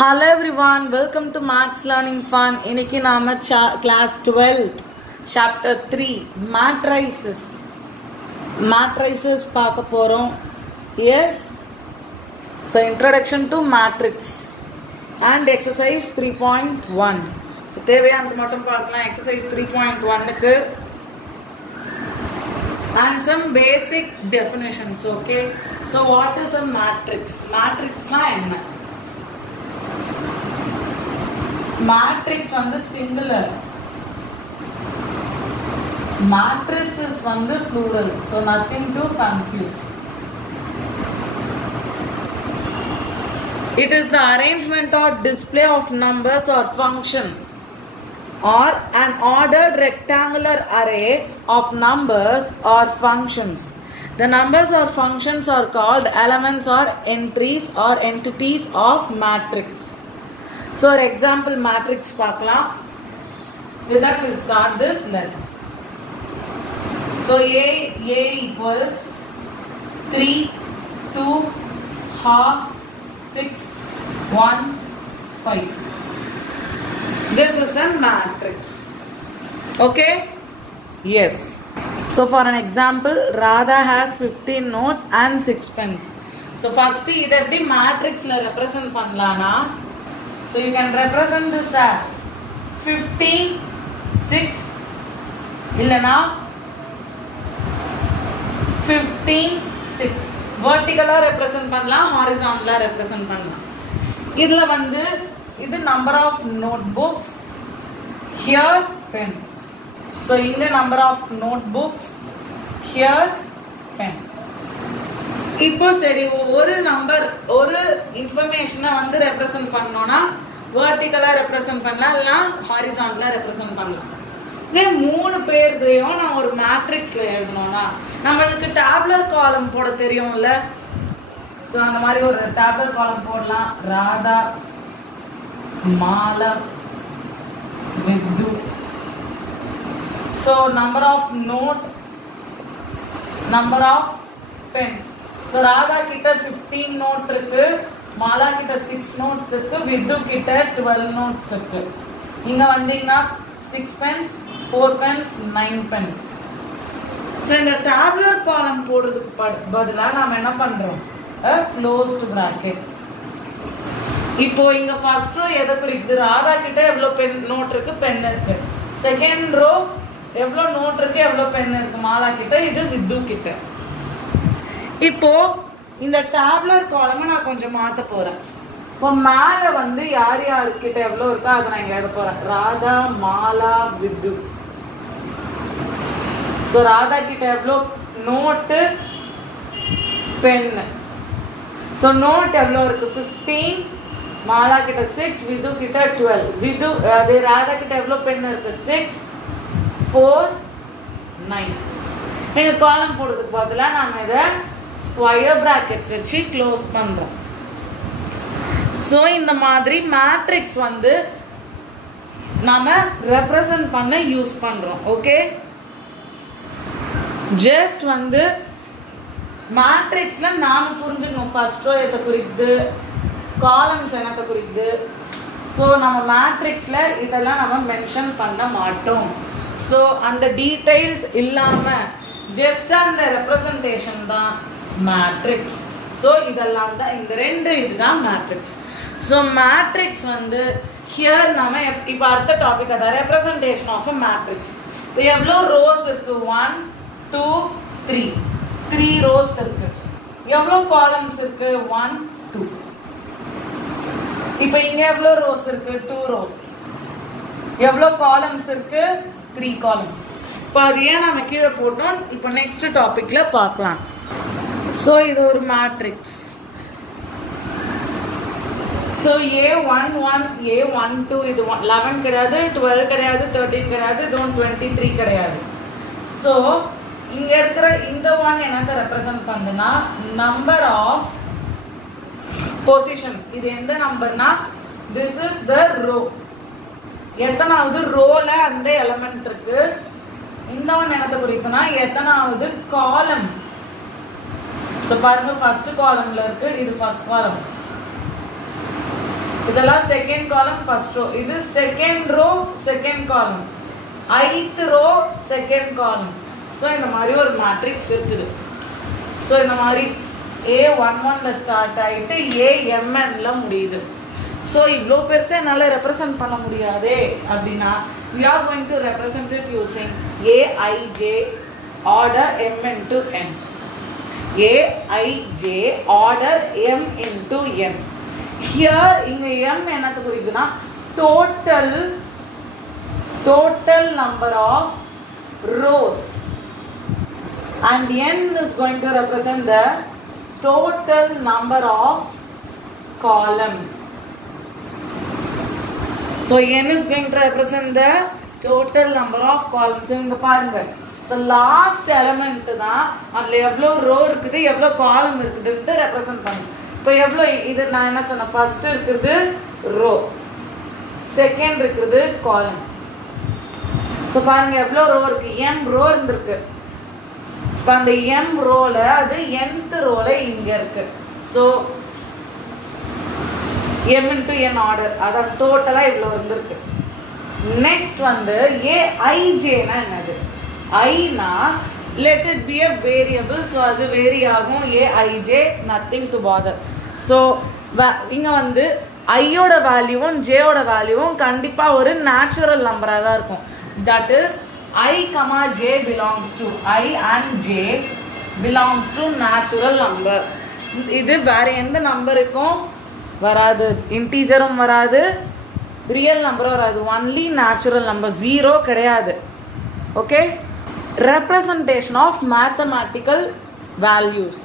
Hello everyone, welcome to Maths Learning Fun. இன்னைக்கு நாம class 12 chapter 3 matrices பார்க்க போறோம். Yes, so introduction to matrix and exercise 3.1. so தேவையானது மட்டும் பார்க்கலாம். exercise 3.1 க்கு and some basic definitions. Okay, so what is a matrix? Matrix na enna? Matrix வந்து singular, matrices வந்து plural, so nothing to confuse. It is the arrangement or display of numbers or function or an ordered rectangular array of numbers or functions. The numbers or functions are called elements or entries or entities of matrix. So, for example, matrix பார்க்கலாம். With that, we'll start this lesson. So, A equals 3, 2, half, 6, 1, 5. This is a matrix. Okay? Yes. So, for an example, Radha has 15 notes and 6 pens. So, first, இதை எப்படி matrixல represent பண்ணலாம்னா, so you can represent this as 15, 6, illana 15, 6. Vertical represent பண்ணலாம், horizontal represent பண்ணலாம். இதுல வந்து இது number of notebooks, here pen. So இந்த number of notebooks, here pen. இப்போ சரி, ஒரு நம்பர் ஒரு இன்ஃபர்மேஷனை வந்து ரெப்ரசன்ட் பண்ணோம்னா வெர்டிகலா ரெப்ரசன்ட் பண்ணலாம், இல்ல ஹாரிசான்டலா ரெப்ரசன்ட் பண்ணலாம். இதே மூணு பேரையும் நான் ஒரு மேட்ரிக்ஸ்ல எழுதணும்னா நம்மளுக்கு டேபுலர் காலம் போட தெரியும்ல. ஸோ அந்த மாதிரி ஒரு டேபுலர் காலம் போடலாம். ராதா, மாலா, வித்து. So number of note, number of pens. So Radha கிட்ட 15 நோட் இருக்கு, மாலா கிட்ட 6 நோட்ஸ் இருக்கு, வித்து கிட்ட 12 நோட்ஸ் இருக்கு. இங்க வந்தீங்கன்னா 6 pens, 4 pens, 9 pens. So இந்த tabular column போடுறதுக்கு பதிலா நாம என்ன பண்றோம்? a closed bracket. இப்போ இங்க first row எதை குறிக்குது? ராதா கிட்ட எவ்வளவு பென் நோட் இருக்கு, பென் இருக்கு. செகண்ட் ரோ எவ்வளவு நோட் இருக்கு, எவ்வளவு பென் இருக்கு மாலா கிட்ட, இது வித்து கிட்ட. இப்போ இந்த டேபுலர் காலமை நான் கொஞ்சம் மாத்த போறேன். இப்போ மேல வந்து யார் யாருக்கிட்ட எவ்வளவு இருக்கோ அதை நான் இங்க எழுத போறேன். ராதா, மாலா, வித்து. சோ ராதா கிட்ட எவ்வளவு நோட்டு, பென். சோ நோட் எவ்வளவு இருக்கு? 15. மாலா கிட்ட 6, வித்து கிட்ட 12. வித்து அது ராதா கிட்ட எவ்வளவு பென் இருக்கு? 6, 4, 9. இந்த காலம் போடுறதுக்கு பதிலா நாம இதை ஸ்கொயர் பிராக்கெட்ஸ் வச்சு க்ளோஸ் பண்றோம். சோ இந்த மாதிரி மேட்ரிக்ஸ் வந்து நாம ரெப்ரசன்ட் பண்ண யூஸ் பண்றோம். ஓகே, ஜஸ்ட் வந்து மேட்ரிக்ஸ்ல நாம புரிஞ்சுக்கணும் ஃபர்ஸ்ட் ரோ எதை குறிக்குது, காலம்ஸ் என்னத்தை குறிக்குது. ஸோ நம்ம மேட்ரிக்ஸ்ல இதெல்லாம் நம்ம மென்ஷன் பண்ண மாட்டோம். ஸோ அந்த டீடைல்ஸ் இல்லாம ஜஸ்ட் அந்த ரெப்ரசன்டேஷன் தான் மேட்ரிக்ஸ். ஸோ இதெல்லாம் தான் இந்த ரெண்டு, இதுதான் மேட்ரிக்ஸ். ஸோ மேட்ரிக்ஸ் வந்து ஹியர் நம்ம இப்போ அடுத்த டாபிக் அதான் ரெப்ரசன்டேஷன் ஆஃப் அ மேட்ரிக்ஸ். இப்போ எவ்வளோ ரோஸ் இருக்கு? 1, 2, 3. 3 ரோஸ் இருக்கு. எவ்வளோ காலம்ஸ் இருக்கு? 1, 2. இப்போ இங்க எவ்வளோ ரோஸ் இருக்கு? 2 ரோஸ். எவ்வளோ காலம்ஸ் இருக்கு? 3 காலம்ஸ். இப்போ அது ஏன் நம்ம கீழே போட்டோம், இப்போ நெக்ஸ்ட் டாபிக்ல பார்க்கலாம். ஸோ இது ஒரு மேட்ரிக்ஸ். ஸோ A11, A12 இது 11 கிடையாது, 12 கிடையாது, 13 கிடையாது, இது 23 கிடையாது. ஸோ இங்க இருக்கிற இந்த ஒன் என்னத்தை ரெப்ரசன்ட் பண்ணுதுன்னா நம்பர் ஆஃப் பொசிஷன். இது எந்த நம்பர்னா திஸ் இஸ் த ரோ. எத்தனாவது ரோல அந்த எலிமெண்ட் இருக்கு. இந்த ஒன் என்னத்தை குறிக்குதுன்னா எத்தனாவது காலம். ஸோ பாருங்க, ஃபர்ஸ்ட் காலம்ல இருக்கு, இது ஃபர்ஸ்ட் காலம். இதெல்லாம் செகண்ட் காலம் ஃபர்ஸ்ட் ரோ. இது second row second column, ith row second column. So இந்த மாதிரி ஒரு மேட்ரிக்ஸ் இருக்குது. ஸோ இந்த மாதிரி A11ல ஸ்டார்ட் ஆகிட்டு AMNல முடியுது. ஸோ இவ்வளோ பெருசாக என்னால் ரெப்ரசன்ட் பண்ண முடியாதே அப்படின்னா we are going to represent it using Aij order m into n. Aij order m into n. Here இங்க m என்னது குறிக்குதுன்னா total number of rows, and n is going to represent the total number of column. So n is going to represent the total number of columns. இங்க பாருங்க, so last element தான் அதுல எவ்வளவு row இருக்குது எவ்வளவு காலம் இருக்குதுன்னு ரெப்ரசன்ட் பண்ணும். இப்போ எவ்வளவு இது நான் என்ன சொன்னேன், ஃபர்ஸ்ட் இருக்குது ரோ, செகண்ட் இருக்குது காலம். ஸோ பாருங்க எவ்வளோ ரோ இருக்கு, m ரோ இருந்திருக்கு. இப்போ அந்த m ரோல அது nth ரோல இங்க இருக்கு. So m into n order, அதான் டோட்டலா இவ்வளோ இருந்திருக்கு. நெக்ஸ்ட் வந்து Aijனா என்னது, Aina let it be a variable, so அது வேரி ஆகும். Aij nothing to bother. So இங்க வந்து ஐயோட வேல்யூவும் ஜேயோட வேல்யூவும் கண்டிப்பா ஒரு நேச்சுரல் நம்பரா தான் இருக்கும். That is I, j belongs to I and j belongs to natural number. இது வேற எந்த நம்பருக்கும் வராது, இன்டீஜரும் வராது, ரியல் நம்பரும் வராது, ஒன்லி நேச்சுரல் நம்பர், ஜீரோ கிடையாது. Okay, representation of mathematical values.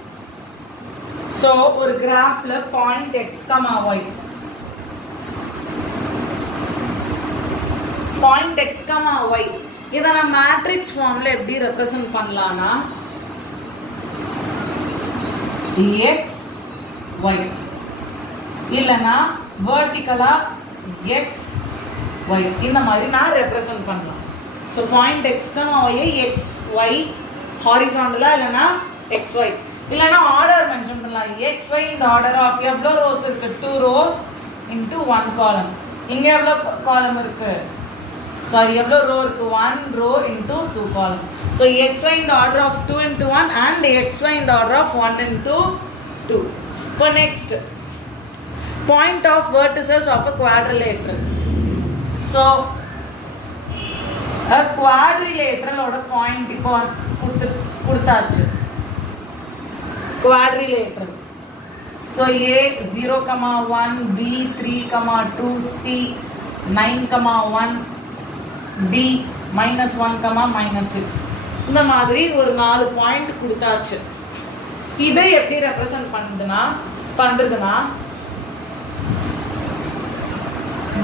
So ஒரு கிராஃப்ல point x, y, point x, y இதை நான் மேட்ரிக்ஸ் ஃபார்ம்ல எப்படி ரெப்ரசன்ட் பண்ணலாம்னா x, y இல்லனா வெர்டிகலா x, y இந்த மாதிரி நான் ரெப்ரசன்ட் பண்ணலாம். So point x, y x, y ஹாரிசாண்டலா இல்லனா x, y இல்லனா ஆர்டர் மென்ஷன் பண்ணலாம். x, y இந்த ஆர்டர் ஆஃப் எவ்வளோ ரோஸ் இருக்கு, 2 rows into 1 column. இங்க எவ்வளோ காலம் இருக்கு, சாரி எவ்வளோ ரோ இருக்கு, 1 row into 2 column. So xy in the order of 2 into 1 and xy in the order of 1 into 2. For next, point of vertices of a quadrilateral. So a quadrilateral oda point ipo kudutaachu. Quadrilateral. So A 0,1, B 3,2, C 9,1, D -1, -6 இந்த மாதிரி ஒரு 4 point கொடுத்தாச்சு. இதை எப்படி represent பண்றதுனா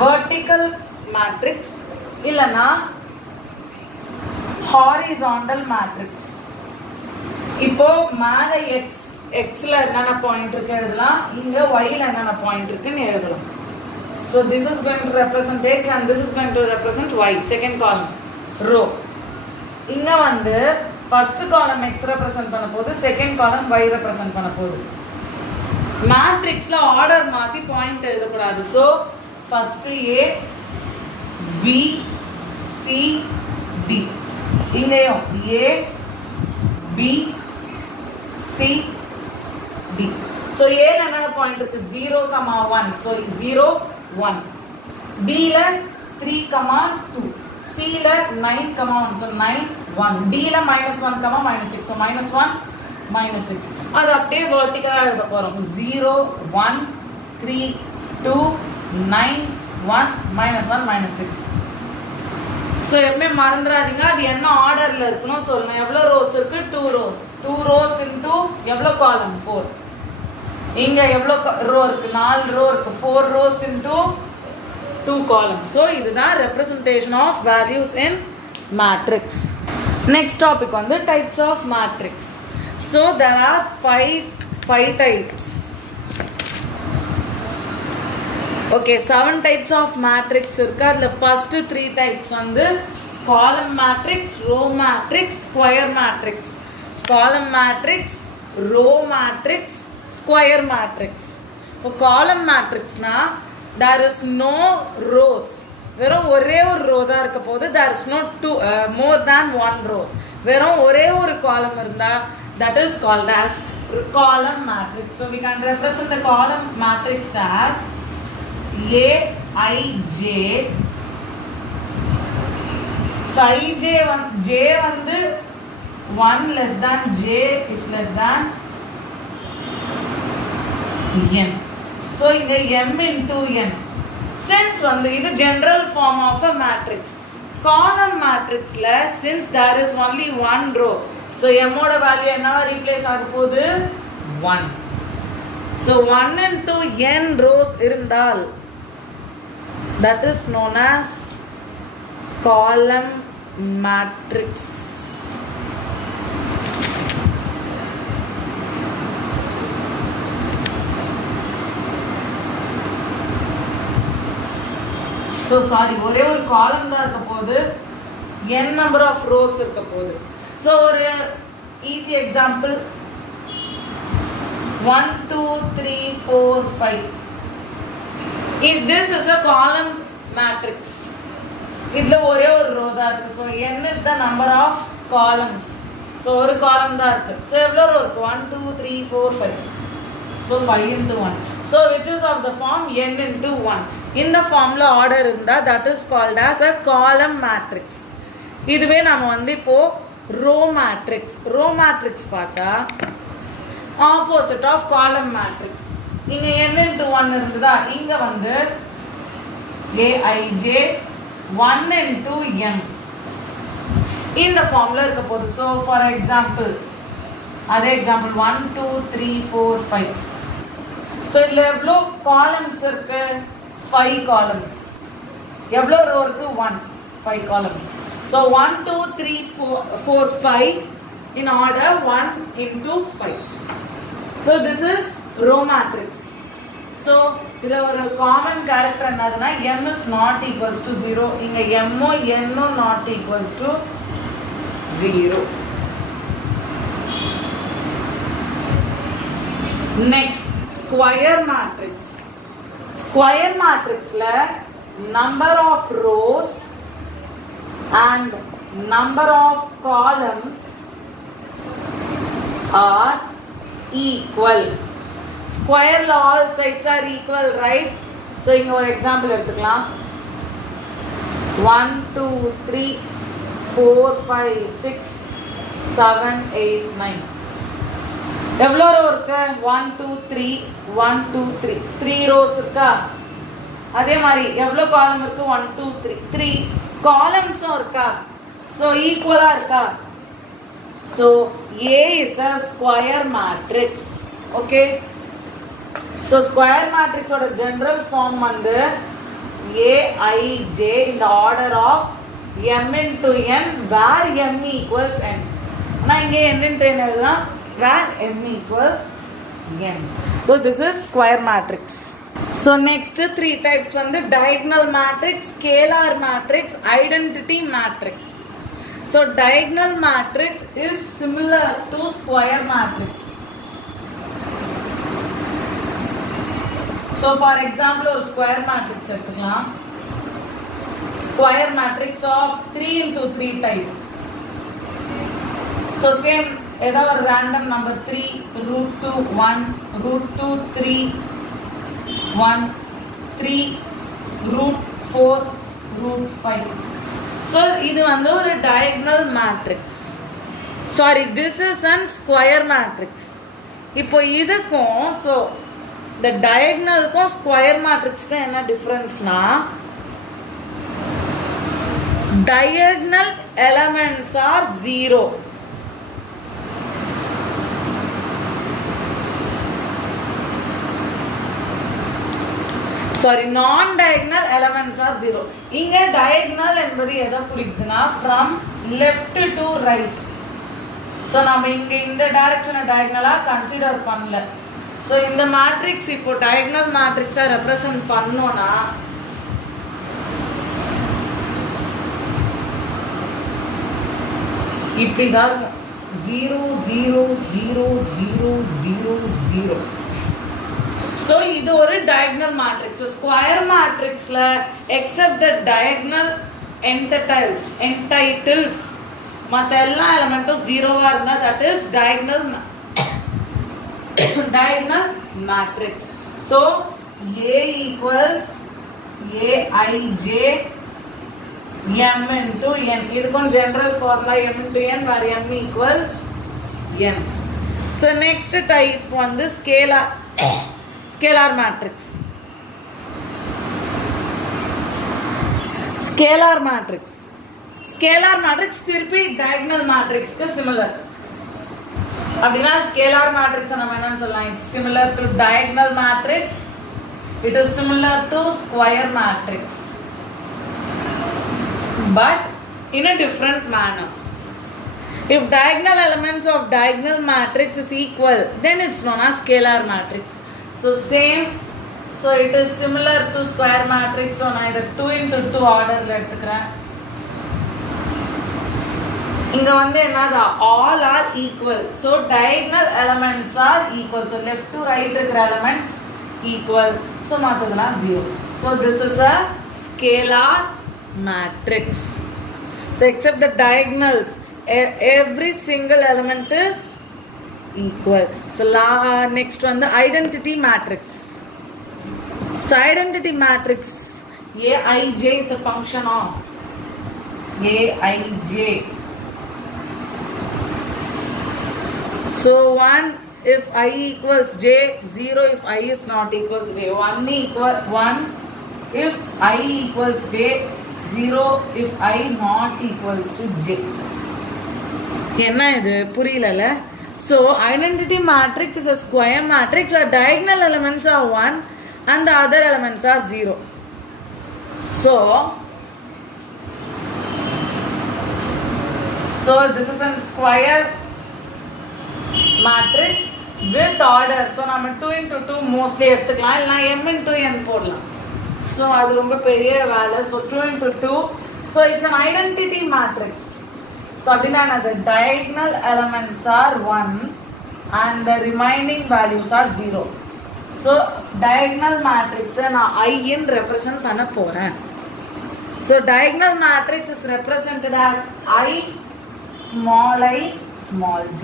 vertical matrix இல்லனா horizontal matrix. இப்போ மேல xல என்னென்ன பாயிண்ட் இருக்கு எழுதலாம், இங்க yல என்னென்ன பாயிண்ட் இருக்குன்னு எழுதலாம். So this is going to represent x and this is going to represent y, second column row. இங்க வந்து first column x represent பண்ண போகுது, second column y represent பண்ண போகுது. மேட்ரிக்ஸ்ல ஆர்டர் மாத்தி பாயிண்ட் எழுத கூடாது. So first A B C D, இங்கேயும் A B C D. So A ல என்னென்ன பாயிண்ட் இருக்கு, 0,1, so 0 1, D ல 3,2, C ல 9,1, so 9 1, D ல -1, -6, so -1 -6. அது அப்படியே வெர்டிகலா எழுத போறோம். 0 1 3 2 9 1 -1 -6. so எப்பமே மறந்துடாதீங்க அது என்ன ஆர்டர்ல இருக்கணும் சொல்லணும். எவ்வளவு ரோஸ் இருக்கு, 2 rows into எவ்வளவு காலம், 4. இங்க எவ்வளவு ரோ இருக்கு, 4 ரோ இருக்கு, 4 rows into 2 columns. So இதுதான் representation of values in matrix. Next topic on the types of matrix. So there are five types. Okay, 7 types of matrix இருக்கு. அதுல first 3 types வந்து column matrix, row matrix, square matrix. Column matrix, row matrix, square matrix. இப்போ column matrix னா there is no rows. வெறும் ஒரே ஒரு row தான் இருக்க போகுது. There is no more than one rows. வெறும் ஒரே ஒரு column இருந்தா that is called as column matrix. So we can represent the column matrix as Aij. So J வந்து 1 less than J is less than n. So இங்க m into n. Since வந்து இது general form of a matrix. Column matrix ல since there is only one row, so m ஓட value என்னவா replace ஆக போகுது 1. So 1 into n rows இருந்தால் that is known as column matrix. So sorry, ஒரே ஒரு column தான் இருக்க போகுது, n number of rows இருக்க போகுது. So ஒரு easy example 1 2 3 4 5. If this is a column matrix, இதுல ஒரே ஒரு row தான் இருக்கு. So n is the number of columns. So ஒரு column தான் இருக்கு. So எவ்வளவு row இருக்கு? 1 2 3 4 5. So 5 into 1. So which is of the form n into 1. இந்த formula order இருந்தா that is called as a column matrix. இதுவே நாம வந்து இப்போ row matrix. Row matrix பார்த்தா opposite of column matrix. இங்க n into 1 இருந்ததா, இங்க வந்து Aij 1 into m இந்த formula இருக்க போகுது. So for example, அதே example 1 2 3 4 5. So இதுல எவ்வளோ columns இருக்கு? 5 columns. எவ்வளோ row இருக்கு? 1. 5 columns. So 1 2 3 4 5 in order 1 into 5. So this is row matrix. So இதுல ஒரு common character என்னதுன்னா m is not equals to 0. இங்க m O n O not equals to 0. Next, square matrix. Square matrix la number of rows and number of columns are equal. Square la all sides are equal, right? So inga or example எடுத்துக்கலாம். 1 2 3 4 5 6 7 8 9. எவ்வளோ row இருக்கு? 1 2 3 1 2 3 3 rows இருக்கா? அதே மாதிரி எவ்வளோ காலம் இருக்கு? 1 2 3 3 காலம்ஸும் இருக்கா? ஸோ ஈக்குவலாக இருக்கா? So A is a square matrix. Okay, so square மேட்ரிக்ஸோட ஜென்ரல் ஃபார்ம் வந்து Aij in the order of m into n where m equals n. ஆனால் இங்கே n into n எழுதலாம் where m equals n. So this is square matrix. So next three types வந்து diagonal matrix, scalar matrix, identity matrix. So diagonal matrix is similar to square matrix. So for example ஒரு square matrix எடுத்துக்கலாம். Square matrix of 3 into 3 type. So same ஏதோ ஒரு random number 3 root 2 1 root 2 3 1 3 root 4 root 5. So இது வந்து ஒரு diagonal matrix. Sorry, this is a square matrix. இப்போ இதுக்கும் so the diagonalக்கும் square matrixக்கும் என்ன differenceனா diagonal elements are 0. Sorry, non-diagonal elements are 0. இங்க diagonal என்பது எதை குறிக்குதுன்னா from left to right. So நாம இங்க இந்த direction diagonal-ஆ consider பண்ணல. So இந்த matrix இப்போ diagonal matrix-ஆ represent பண்ணோம்னா இப்படிதான் 0 0 0 0 0 0. So இது ஒரு diagonal matrix. So square matrix la except the diagonal entitles மத்த எல்லா எலிமெண்ட்டும் 0 ஆ இருந்தா that is diagonal matrix. So A equals Aij m into n. இதுக்கும் general formula m into n where m equals n. So next type வந்து scalar matrix. Scalar matrix திருப்பி diagonal matrix க்கு similar. அப்படினா scalar matrix நம்ம என்னன்னு சொல்லலாம்? It's similar to diagonal matrix. It is similar to square matrix, but in a different manner. If diagonal elements of diagonal matrix is equal, then it's known as scalar matrix. So same, so it is similar to square matrix. So either 2 into 2 order la எடுத்துக்கறேன். இங்க வந்து என்னது all are equal. So diagonal elements are equal. So left to right இருக்கிற elements equal. So மாத்ததெல்லாம் 0. So this is a scalar matrix. So except the diagonals, every single element is equal. So next one, the identity matrix. So identity matrix, Aij is a function of Aij. So 1 if I equals j, 0 if I is not equals j. 1 if I equals j, 0 if I not equals to j. என்ன இது புரியலல? So identity matrix is a square matrix where diagonal elements are 1 and the other elements are 0. So this is a square matrix with order. So நம்ம 2 into 2 mostly எடுத்துக்கலாம், இல்லனா m into n போடலாம். So அது ரொம்ப பெரிய வேலை. So 2 into 2. So it's an identity matrix. So அப்படினா the diagonal elements are 1 and the remaining values are 0. So diagonal matrix நான் I in represent பண்ண போறேன். So diagonal matrix is represented as I small j.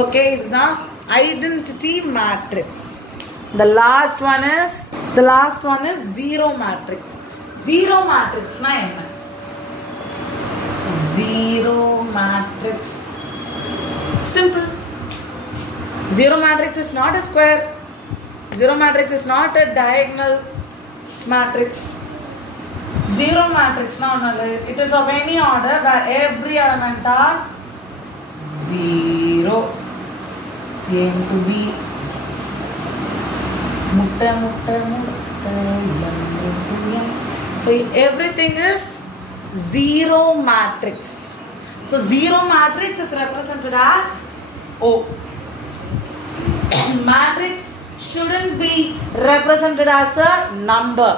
Okay, இதுதான் identity matrix. The last one is zero matrix. Zero matrix na enna? Zero matrix, simple. Zero matrix is not a square. Zero matrix is not a diagonal matrix. Zero matrix na it is of any order where every element are 0. A into B. So everything is zero matrix. So zero matrix is represented as O. Matrix shouldn't be represented as a number.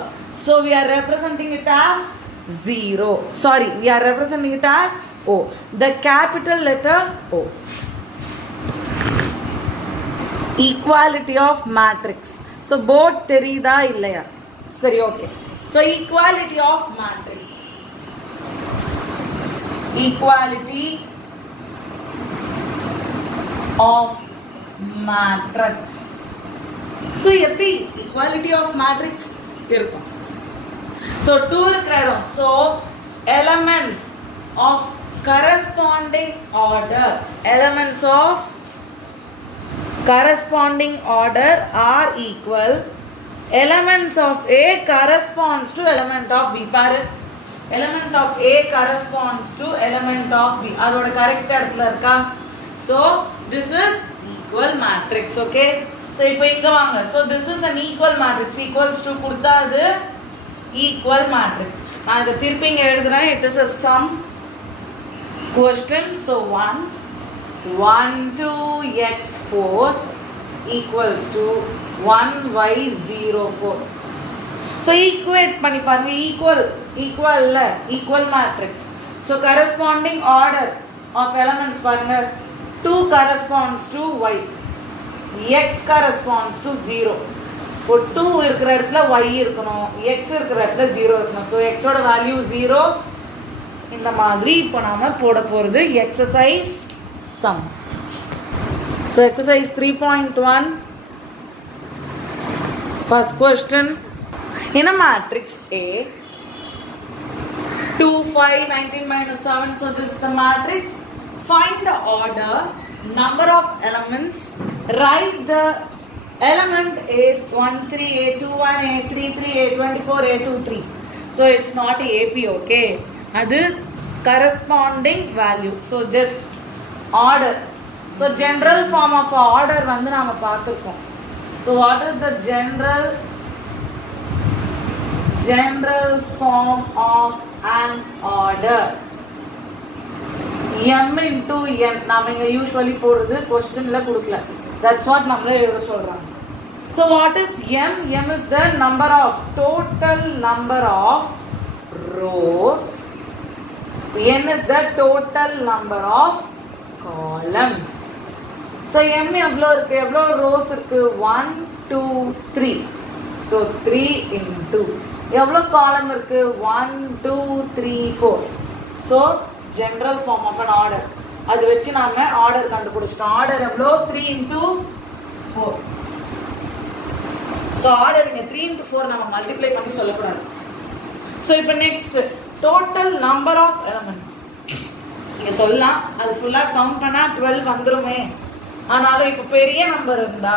So we are representing it as 0. Sorry, we are representing it as O. The capital letter O. Equality of matrix. So both தெரியுதா இல்லையா? சரி, okay. So equality of matrix. Equality of matrix. So எப்படி equality of matrix இருக்கும்? So 2 இருக்கிற இடம். So elements of corresponding order. Elements of corresponding order are equal. Elements of A corresponds to element of B. Element of A corresponds to element of B. அதோட correct இடத்துல இருக்கா? So this is equal matrix. Okay. So இப்போ இங்க வாங்க. So this is an equal matrix. Equals to கொடுத்தா அது equal matrix. நான் இத திருப்பி இங்க எழுதுறேன். It is a sum question. So 1 2x4 equals to 1y04. So equate பண்ணி பாருங்க. equal matrix. So corresponding order of elements பாருங்க. 2 corresponds to y, x corresponds to 0. இப்போ 2 இருக்கிற இடத்துல y இருக்கணும், x இருக்கிற இடத்துல 0 இருக்கணும். ஸோ எக்ஸோட வேல்யூ 0. இந்த மாதிரி இப்போ நாம போட போகிறது exercise sums. So exercise 3.1 first question. In a matrix A, 2, 5, 19 minus 7. So this is the matrix. Find the order, number of elements. Write the element A13, A21, A33, A24, A23. So it's not AP, okay? That corresponding value. So just order. So general form of order வந்து நாம பார்த்திருக்கோம். So what is the general form of an order? M into N. நாம இங்க usually போடுறது questionல கொடுக்கல. That's what நம்மளே எழுத சொல்றாங்க. So what is M? M is the total number of rows. N is the total number of columns. So M எவ்வளோ இருக்கு, எவ்வளோ rows இருக்கு? 1, 2, 3. So 3 into எவ்வளோ column இருக்கு? 1, 2, 3, 4. So general form of an order. அது வச்சு நாம order கண்டுபிடிச்சிட்டோம். Order எவ்வளோ? 3 into 4. So order இங்க 3 into 4 நாம multiply பண்ணி சொல்லக்கூடாது. So இப்போ next total number of elements. இங்க சொல்லலாம், அது ஃபுல்லா கவுண்ட் பண்ணா 12 வந்துருமே. ஆனாலும் இப்போ பெரிய நம்பர் இருந்தா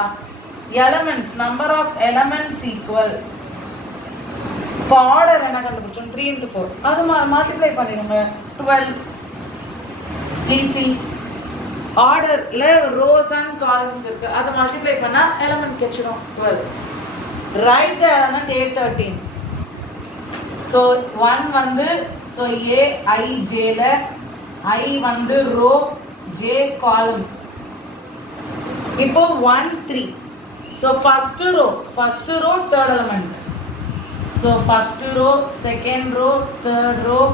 elements, number of elements equal. இப்போ ஆர்டர் என்ன கண்டுபிடிச்சோம்? 3 into 4. அது மல்டிப்ளை பண்ணிடுங்க 12. ஈஸி. ஆர்டர்ல ரோஸ் அண்ட் காலம்ஸ் இருக்கு, அதை மல்டிப்ளை பண்ணா எலிமெண்ட் கிடைச்சிடும் 12. ரைட் த எலிமெண்ட் A13. ஸோ 1 வந்து ஸோ A I Jல, I வந்து ரோ, J காலம். இப்போ 1, 3. So first row, third element. So first row, second row, third row,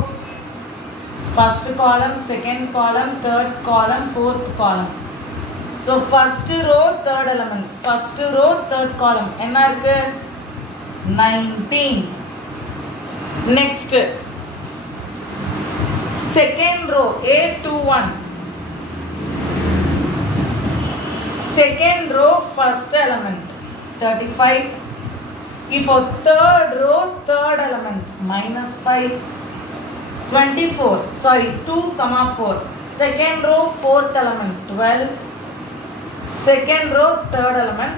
first column, second column, third column, fourth column. So first row, third element. First row, third column. என்ன இருக்கு? 19. Next. Second row, A21. Second row, first element. 35. இப்போ third row, third element. -5. 24. Sorry, 2, 4. Second row, fourth element. 12. Second row, third element.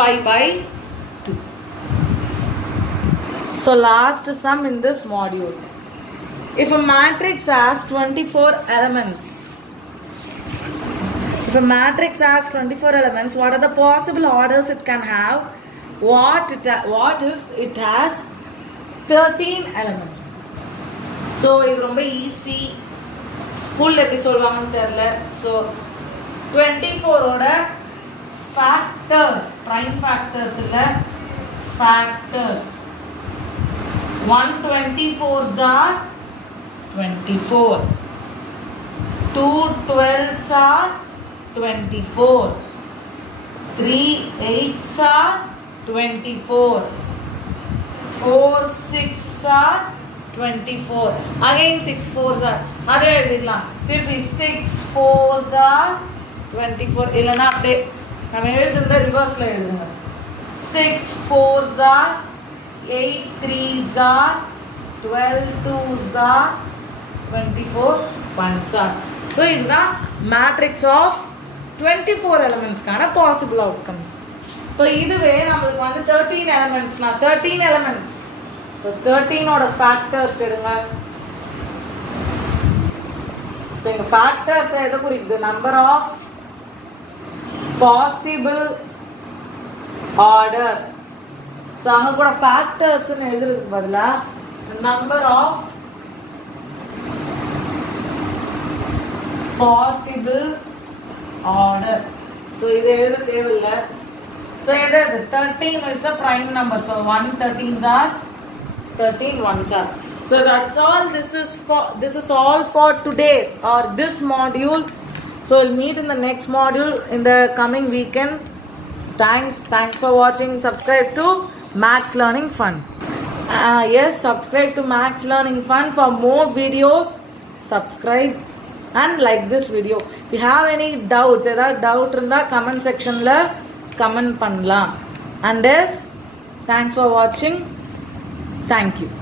5/2. So last sum in this module. If a matrix has 24 elements, what are the possible orders it can have? What if it has 13 elements? So இது ரொம்ப easy. ஸ்கூல்ல எப்படி சொல்வாங்கன்னு தெரியல. So 24 ஓட factors, prime factors இல்ல, factors. 124s are 24. 212s are 24. 3 8s are 24. 4 6 are 24. Again 6 4s are. அதே எழுதிடலாம். திருப்பி 6 4s are 24. இல்லனா அப்படியே நம்ம எழுதுறத ரிவர்ஸ்ல எழுதுங்க. 6 4s are 8 3s are 12 2s are 24 1s are. So இதுதான் matrix of 24 elements கான possible outcomes. So இதுவே நமக்கு வந்து 13 elements னா 13 elements. So 13 ஓட factors எடுங்க. So இந்த factors எதை குறிக்குது? Number of possible order. So அங்க கூட factors னு எழுதுறதுக்கு பதிலா number of possible order. So இது எழுத தேவையில்லை. So இது 13 is a prime number. So 1 13s are 13 1s are. So that's all. This is all for today's or this module. So we'll meet in the next module in the coming weekend. Thanks for watching. Subscribe to Maths Learning Fun. Yes, subscribe to Maths Learning Fun for more videos. Subscribe and like this video. If you have any doubts, doubt in the comment section la comment pannalam. And yes, thanks for watching. Thank you.